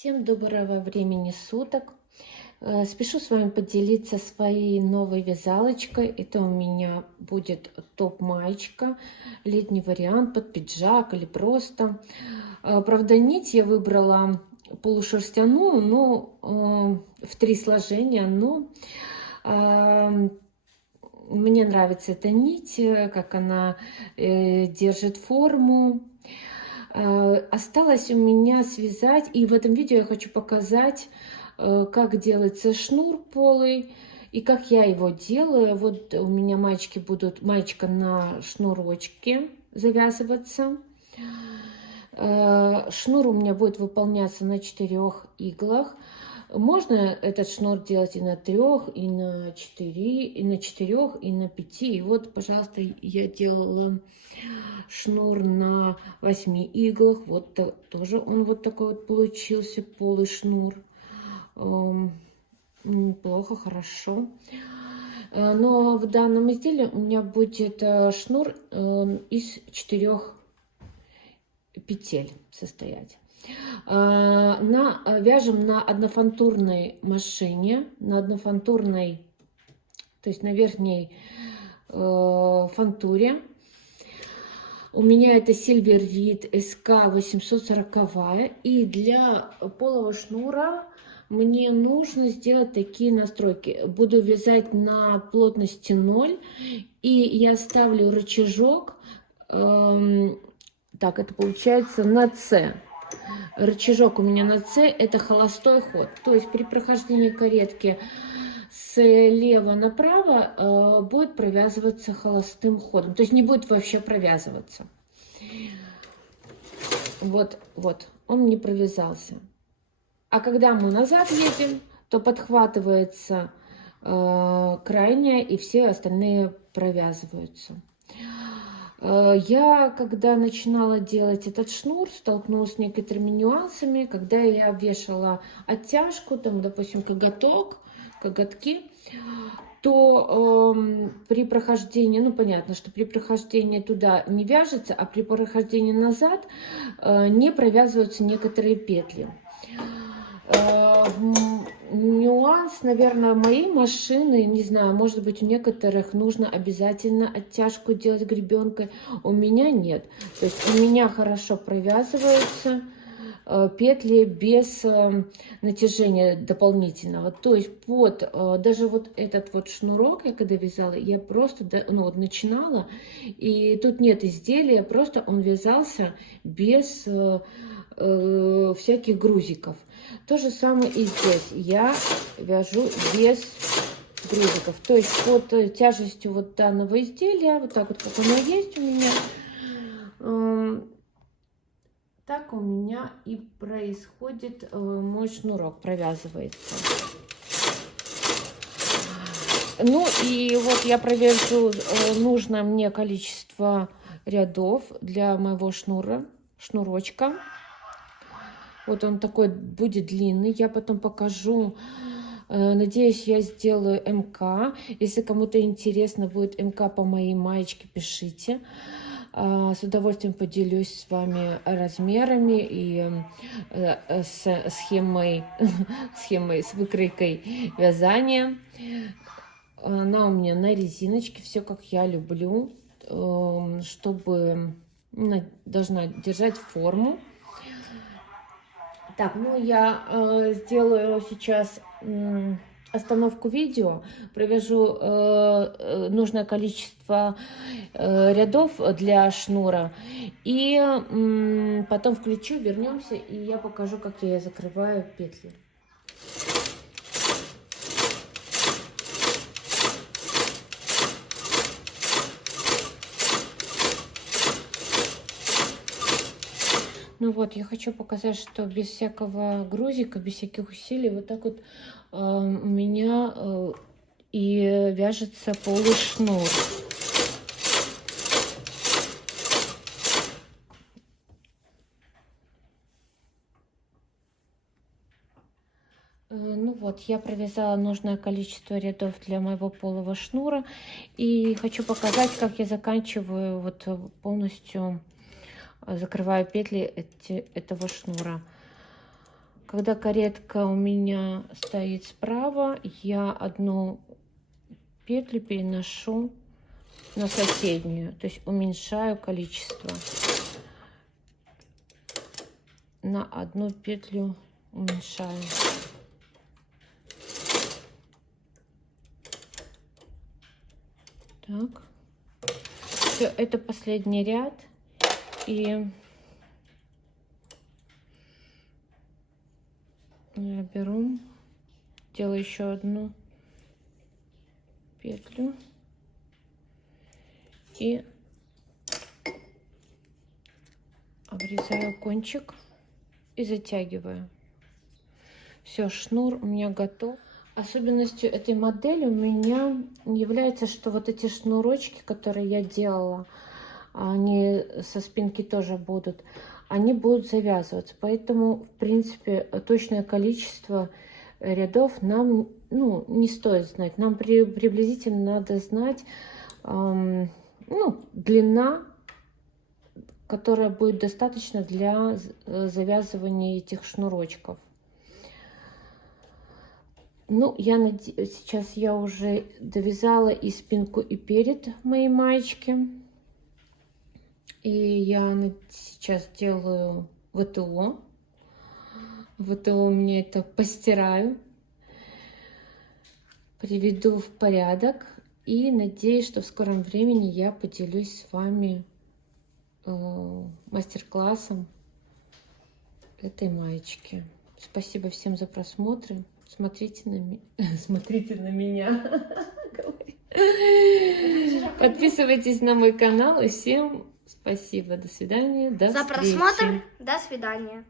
Всем доброго времени суток. Спешу с вами поделиться своей новой вязалочкой. Это у меня будет топ-маечка, летний вариант под пиджак или просто. Правда, нить я выбрала полушерстяную, но в 3 сложения. Но мне нравится эта нить, как она держит форму. Осталось у меня связать, и в этом видео я хочу показать, как делается шнур полый и как я его делаю. Вот у меня маечки будут, маечка на шнурочке завязываться. Шнур у меня будет выполняться на 4 иглах. Можно этот шнур делать и на 3, и на 4, и на 4, и на 5. И вот, пожалуйста, я делала шнур на 8 иглах. Вот тоже он вот такой вот получился, полый шнур. Неплохо, хорошо. Но в данном изделии у меня будет шнур из 4 петель состоять. Вяжем на однофантурной машине, на однофантурной, то есть на верхней фантуре. У меня это Silver Reed SK 840, и для полого шнура мне нужно сделать такие настройки. Буду вязать на плотности 0, и я ставлю рычажок, так это получается на C. Рычажок у меня на C, это холостой ход. То есть при прохождении каретки слева направо будет провязываться холостым ходом. То есть не будет вообще провязываться. Вот, он не провязался. А когда мы назад едем, то подхватывается крайняя, и все остальные провязываются. Я, когда начинала делать этот шнур, столкнулась с некоторыми нюансами. Когда я вешала оттяжку, там, допустим, коготки, то при прохождении, ну, понятно, что при прохождении туда не вяжется, а при прохождении назад не провязываются некоторые петли. Нюанс, наверное, моей машины, не знаю, может быть, у некоторых нужно обязательно оттяжку делать гребенкой, у меня нет. То есть у меня хорошо провязываются петли без натяжения дополнительного. То есть даже вот этот вот шнурок, я когда вязала, я просто начинала, и тут нет изделия, просто он вязался без всяких грузиков. То же самое и здесь. Я вяжу без грузиков. То есть под тяжестью вот данного изделия, вот так вот, как оно есть у меня, так у меня и происходит мой шнурок, провязывается. Ну и вот я провяжу нужное мне количество рядов для моего шнурочка. Вот он такой будет длинный. Я потом покажу. Надеюсь, я сделаю МК. Если кому-то интересно будет МК по моей маечке, пишите. С удовольствием поделюсь с вами размерами и схемой, с выкройкой вязания. Она у меня на резиночке, все как я люблю, чтобы должна держать форму. Так, ну я сделаю сейчас остановку видео, провяжу нужное количество рядов для шнура, и потом включу, вернемся, и я покажу, как я закрываю петли. Ну вот, я хочу показать, что без всякого грузика, без всяких усилий, вот так вот у меня и вяжется полый шнур. Ну вот, я провязала нужное количество рядов для моего полого шнура. И хочу показать, как я заканчиваю вот полностью, закрываю петли этого шнура. Когда каретка у меня стоит справа, я одну петлю переношу на соседнюю, то есть уменьшаю количество. На одну петлю уменьшаю. Так. Все, это последний ряд. И я беру, делаю еще одну петлю и обрезаю кончик и затягиваю. Все, шнур у меня готов. Особенностью этой модели у меня является, что вот эти шнурочки, которые я делала, они со спинки тоже будут, они будут завязываться. Поэтому, в принципе, точное количество рядов нам не стоит знать. Нам приблизительно надо знать длина, которая будет достаточно для завязывания этих шнурочков. Ну, сейчас я уже довязала и спинку, и перед моей маечки. И я сейчас делаю ВТО. ВТО у меня это постираю, приведу в порядок. И надеюсь, что в скором времени я поделюсь с вами мастер-классом этой маечки. Спасибо всем за просмотр. Смотрите на меня. Подписывайтесь на мой канал. И всем спасибо. До свидания. До встречи. За просмотр. До свидания.